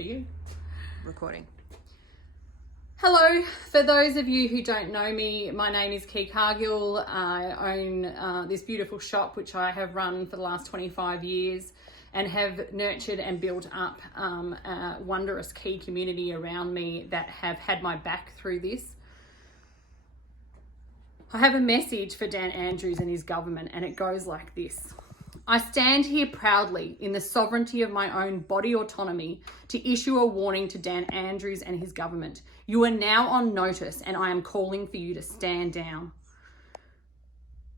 for you. Recording. Hello, for those of you who don't know me, my name is Cargill. I own this beautiful shop which I have run for the last 25 years and have nurtured and built up a wondrous key community around me that have had my back through this. I have a message for Dan Andrews and his government, and it goes like this. I stand here proudly in the sovereignty of my own body autonomy to issue a warning to Dan Andrews and his government. You are now on notice, and I am calling for you to stand down.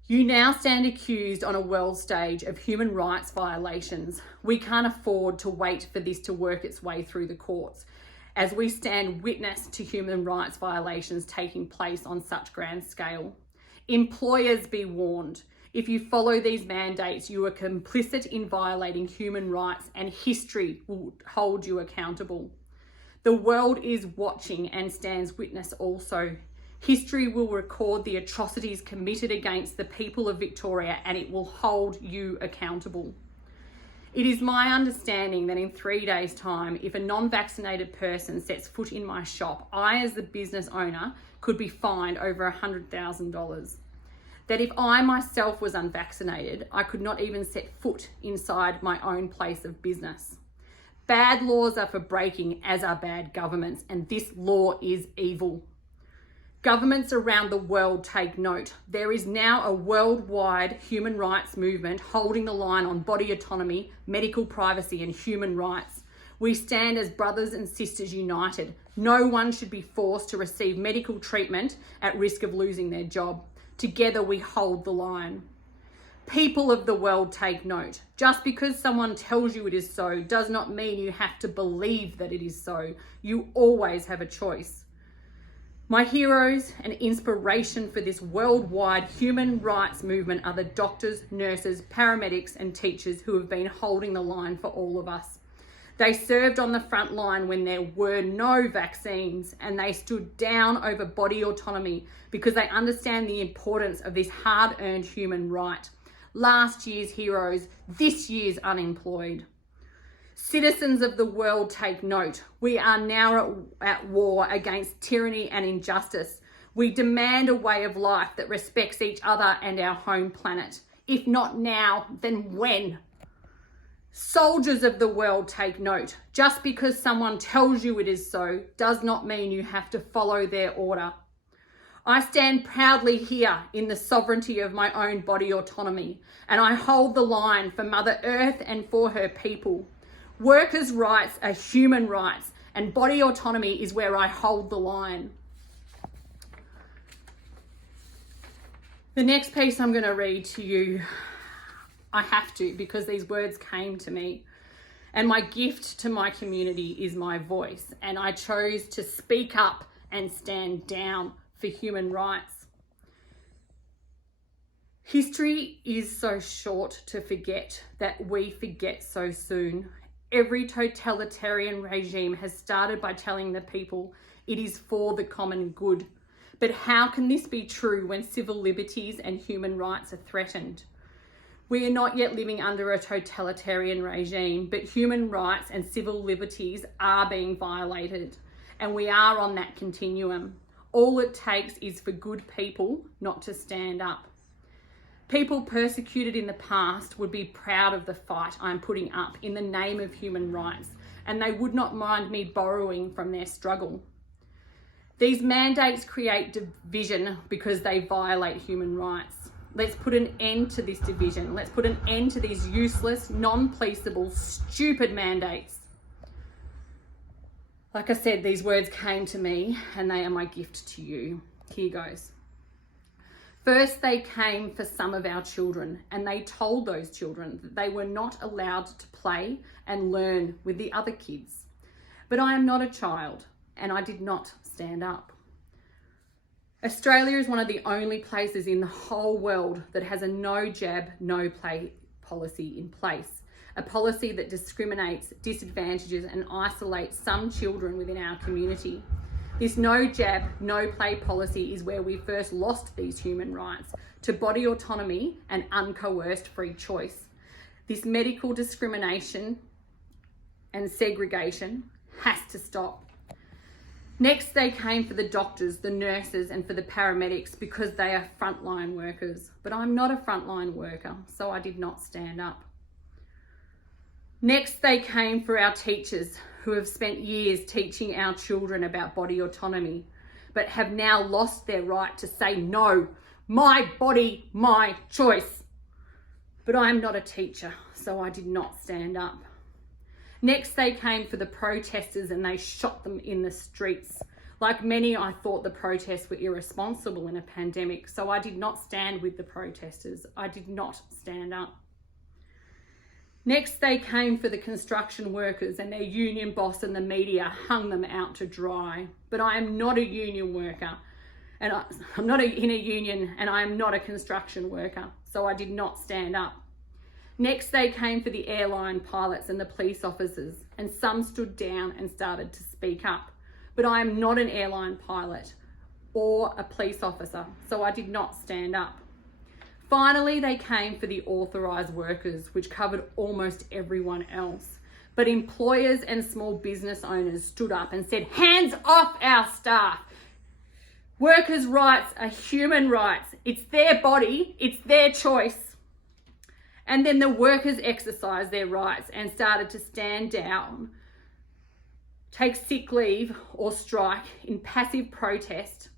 You now stand accused on a world stage of human rights violations. We can't afford to wait for this to work its way through the courts, as we stand witness to human rights violations taking place on such grand scale. Employers, be warned. If you follow these mandates, you are complicit in violating human rights, and history will hold you accountable. The world is watching and stands witness also. History will record the atrocities committed against the people of Victoria, and it will hold you accountable. It is my understanding that in 3 days' time, if a non-vaccinated person sets foot in my shop, I, as the business owner, could be fined over $100,000. That if I myself was unvaccinated, I could not even set foot inside my own place of business. Bad laws are for breaking, as are bad governments, and this law is evil. Governments around the world take note. There is now a worldwide human rights movement holding the line on body autonomy, medical privacy, and human rights. We stand as brothers and sisters united. No one should be forced to receive medical treatment at risk of losing their job. Together we hold the line. People of the world, take note. Just because someone tells you it is so does not mean you have to believe that it is so. You always have a choice. My heroes and inspiration for this worldwide human rights movement are the doctors, nurses, paramedics, and teachers who have been holding the line for all of us. They served on the front line when there were no vaccines, and they stood down over body autonomy because they understand the importance of this hard-earned human right. Last year's heroes, this year's unemployed. Citizens of the world, take note. We are now at war against tyranny and injustice. We demand a way of life that respects each other and our home planet. If not now, then when? Soldiers of the world, take note. Just because someone tells you it is so does not mean you have to follow their order. I stand proudly here in the sovereignty of my own body autonomy, and I hold the line for Mother Earth and for her people. Workers' rights are human rights, and body autonomy is where I hold the line. The next piece I'm going to read to you, I have to, because these words came to me, and my gift to my community is my voice, and I chose to speak up and stand down for human rights. History is so short to forget that we forget so soon. Every totalitarian regime has started by telling the people it is for the common good. But how can this be true when civil liberties and human rights are threatened? We are not yet living under a totalitarian regime, but human rights and civil liberties are being violated, and we are on that continuum. All it takes is for good people not to stand up. People persecuted in the past would be proud of the fight I'm putting up in the name of human rights, and they would not mind me borrowing from their struggle. These mandates create division because they violate human rights. Let's put an end to this division. Let's put an end to these useless, non-policeable, stupid mandates. Like I said, these words came to me and they are my gift to you. Here goes. First, they came for some of our children, and they told those children that they were not allowed to play and learn with the other kids. But I am not a child, and I did not stand up. Australia is one of the only places in the whole world that has a no jab, no play policy in place. A policy that discriminates, disadvantages and isolates some children within our community. This no jab, no play policy is where we first lost these human rights to body autonomy and uncoerced free choice. This medical discrimination and segregation has to stop. Next, they came for the doctors, the nurses, and for the paramedics because they are frontline workers. But I'm not a frontline worker, so I did not stand up. Next, they came for our teachers who have spent years teaching our children about body autonomy, but have now lost their right to say, no, my body, my choice. But I am not a teacher, so I did not stand up. Next, they came for the protesters and they shot them in the streets. Like many, I thought the protests were irresponsible in a pandemic, so I did not stand with the protesters. I did not stand up. Next, they came for the construction workers and their union boss and the media hung them out to dry. But I am not a union worker and I'm not in a union and I am not a construction worker, so I did not stand up. Next, they came for the airline pilots and the police officers, and some stood down and started to speak up. But I am not an airline pilot or a police officer, so I did not stand up. Finally, they came for the authorised workers, which covered almost everyone else. But employers and small business owners stood up and said, hands off our staff. Workers' rights are human rights. It's their body, it's their choice. And then the workers exercised their rights and started to stand down, take sick leave or strike in passive protest.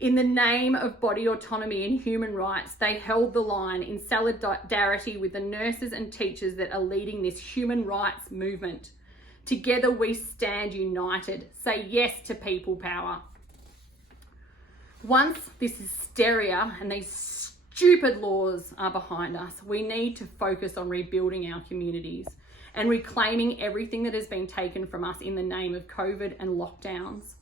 In the name of body autonomy and human rights, they held the line in solidarity with the nurses and teachers that are leading this human rights movement. Together we stand united. Say yes to people power. Once this hysteria and these stupid laws are behind us, we need to focus on rebuilding our communities and reclaiming everything that has been taken from us in the name of COVID and lockdowns.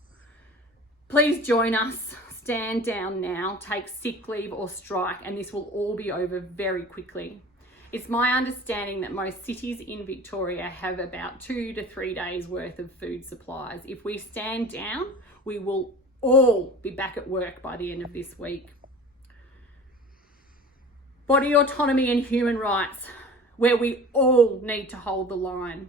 Please join us, stand down now, take sick leave or strike, and this will all be over very quickly. It's my understanding that most cities in Victoria have about 2 to 3 days worth of food supplies. If we stand down, we will all be back at work by the end of this week. Body autonomy and human rights, where we all need to hold the line.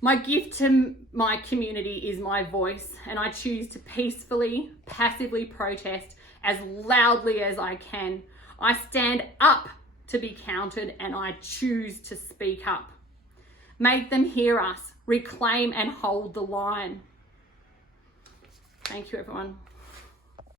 My gift to my community is my voice, and I choose to peacefully, passively protest as loudly as I can. I stand up to be counted and I choose to speak up. Make them hear us, reclaim and hold the line. Thank you, everyone.